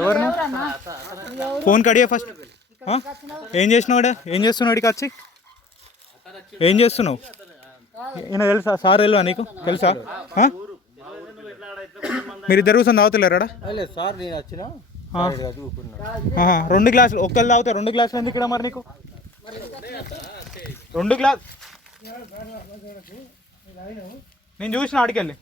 ఎవరు phone Kadiya first. ఏం చేసినావాడా? ఏం చేస్తున్నావు? ఇక్కడికి వచ్చి ఏం చేస్తున్నావు? ఈయన తెలుసా? సార్ తెలుసా నీకు? తెలుసా? మీరిద్దరు కూర్చొని తాగుతలేరాడా? సార్ నేను వచ్చిన 2 గ్లాసులు ఒక్కళ్ళు తాగుతారు. 2 గ్లాసులు ఎందుకు ఇక్కడ మరి నీకు? 2 గ్లాస్ నేను చూసిన ఆడికెళ్ళి.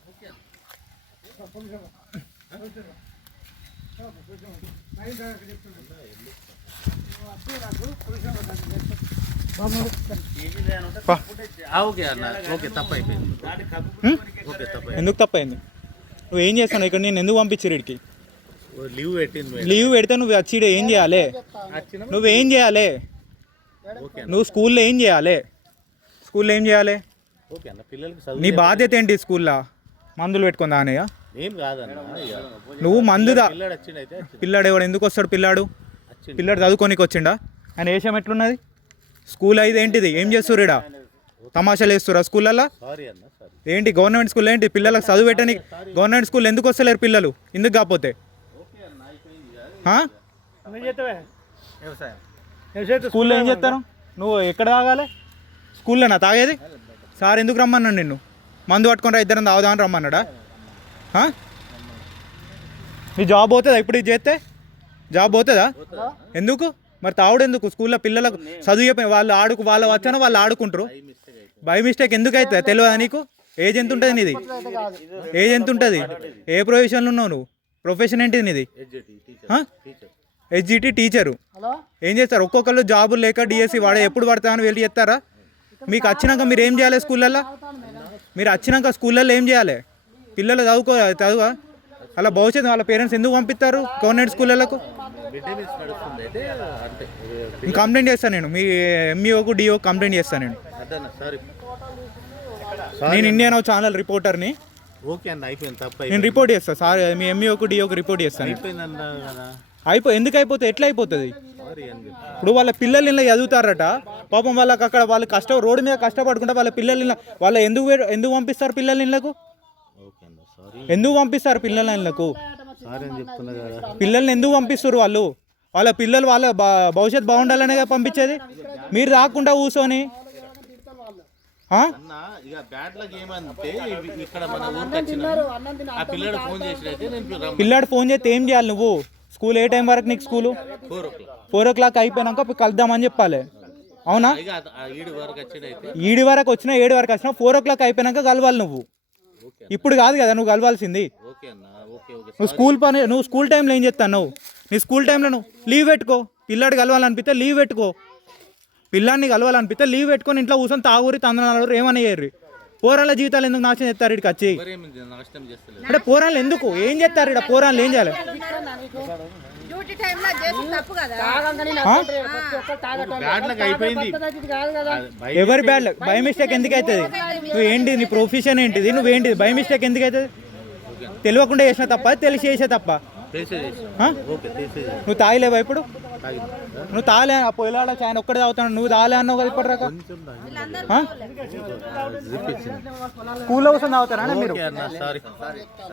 ఎందుకు తప్పైంది? నువ్వు ఏం చేస్తాను ఇక్కడ? నేను ఎందుకు పంపించారు ఇక్కడికి? లీవ్ పెడితే నువ్వు వచ్చి ఏం చేయాలి? నువ్వేం చేయాలి? నువ్వు స్కూల్లో ఏం చేయాలి? స్కూల్లో ఏం చేయాలి? నీ బాధ్యత ఏంటి? స్కూల్లో మందులు పెట్టుకుందా అన్నయ్య? నువ్వు మందుదా? పిల్లాడు ఎవడు ఎందుకు వస్తాడు? పిల్లాడు చదువుకోనికి వచ్చిండా? ఆయన వేషం ఎట్లున్నది? స్కూల్ అయితే ఏంటిది? ఏం చేస్తారు ఇక్కడ? తమాషాలు వేస్తురా స్కూళ్ళల్లో? ఏంటి గవర్నమెంట్ స్కూల్ ఏంటి? పిల్లలకు చదువు పెట్టని గవర్నమెంట్ స్కూల్ ఎందుకు వస్తలేరు పిల్లలు? ఎందుకు కాకపోతే? స్కూల్లో ఏం చేస్తారు? నువ్వు ఎక్కడ తాగాలి? స్కూల్లోనా తాగేది? సార్ ఎందుకు రమ్మన్నాడు నిన్ను? మందు పట్టుకొని రా ఇద్దరం తాగుదామని రమ్మన్నాడా? నీ జాబ్ పోతుందా ఇప్పుడు ఇది చేస్తే? జాబ్ పోతుందా? ఎందుకు మరి తాగుడు ఎందుకు? స్కూల్లో పిల్లలకు చదువు చెప్పి వాళ్ళు వచ్చానో వాళ్ళు ఆడుకుంటారు. బై మిస్టేక్ ఎందుకు అవుతుంది? తెలియదా నీకు? ఏజ్ ఎంత ఉంటుంది నీది? ఏజ్ ఎంత ఉంటుంది? ఏ ప్రొఫెషన్లో ఉన్నావు నువ్వు? ప్రొఫెషన్ ఏంటిది నీది? HGT teacher. ఏం చేస్తారు? ఒక్కొక్కరు జాబులు లేక డిఎస్సి ఎప్పుడు పడతామని వెళ్ళి చేస్తారా? మీకు వచ్చినాక మీరు ఏం చేయాలి? స్కూళ్ళల్లో మీరు వచ్చినాక స్కూళ్ళల్లో ఏం చేయాలి? పిల్లలు చదువు అలా భవిష్యత్తు వాళ్ళ పేరెంట్స్ ఎందుకు పంపిస్తారు గవర్నమెంట్ స్కూళ్ళకు? కంప్లైంట్ చేస్తాను నేను. మీ ఎంఈఓకు డిఓ కంప్లైంట్ చేస్తాను నేను. నేను ఇండియన్ ఛానల్ రిపోర్టర్ని. నేను రిపోర్ట్ చేస్తాను సార్. మీ ఎంఈఓకు డిఓకు రిపోర్ట్ చేస్తాను. ఎందుకు అయిపోతుంది? ఎట్లా అయిపోతుంది? ఇప్పుడు వాళ్ళ పిల్లలు ఇలా చదువుతారట పాపం. వాళ్ళకి అక్కడ వాళ్ళు రోడ్డు మీద కష్టపడుకుంటే వాళ్ళ పిల్లలు వాళ్ళ ఎందుకు పంపిస్తారు పిల్లలు ఇళ్ళకు? ఎందుకు పంపిస్తారు పిల్లల ఇళ్ళకు? పిల్లల్ని ఎందుకు పంపిస్తారు వాళ్ళు? వాళ్ళ పిల్లలు వాళ్ళ భవిష్యత్తు బాగుండాలనే పంపించేది. మీరు రాకుండా కూర్చొని పిల్లాడు ఫోన్ చేస్తే ఏం చేయాలి నువ్వు? స్కూల్ ఏ టైం వరకు నీకు? స్కూలు 4 o'clock అయిపోయినాక కలుద్దామని చెప్పాలి. అవునా? 7 వరకు వచ్చినా 7 వరకు వచ్చినా 4 o'clock అయిపోయినాక కలవాలి నువ్వు. ఇప్పుడు కాదు కదా నువ్వు కలవాల్సింది. నువ్వు స్కూల్ టైంలో ఏం చేస్తాను? నీ స్కూల్ టైంలో నువ్వు లీవ్ పెట్టుకో. పిల్లాడు కలవాలనిపిస్తే లీవ్ పెట్టుకో. పిల్లాడిని కలవాలనిపిస్తే లీవ్ పెట్టుకొని ఇంట్లో కూర్చొని తాగురి తందనాలు ఏమని చేయరు. పోరాళ్ళ జీవితాలు ఎందుకు నాశనం చేస్తారు? ఇక్కడికి వచ్చి అంటే పోరాళ్ళు ఎందుకు ఏం చేస్తారు? ఇక్కడ పోరాళ్ళు ఏం చేయాలి? ఎవరి బ్యాడ్ లక్? బై మిస్టేక్ ఎందుకు అవుతుంది? నువ్వు ఏంటి? నీ ప్రొఫెషన్ ఏంటిది? నువ్వేంటిది? బై మిస్టేక్ ఎందుకు అవుతుంది? తెలియకుండా చేసిన తప్ప తెలిసి చేసే తప్ప? నువ్వు తాగలేవా ఇప్పుడు? నువ్వు తాగలే పొయ్యిలాడ ఆయన ఒక్కడే తాగుతాను. నువ్వు తాగలే అన్నావు కదా ఇప్పటిదాకా. స్కూల్లో కూర్చొని తాగుతారా మీరు?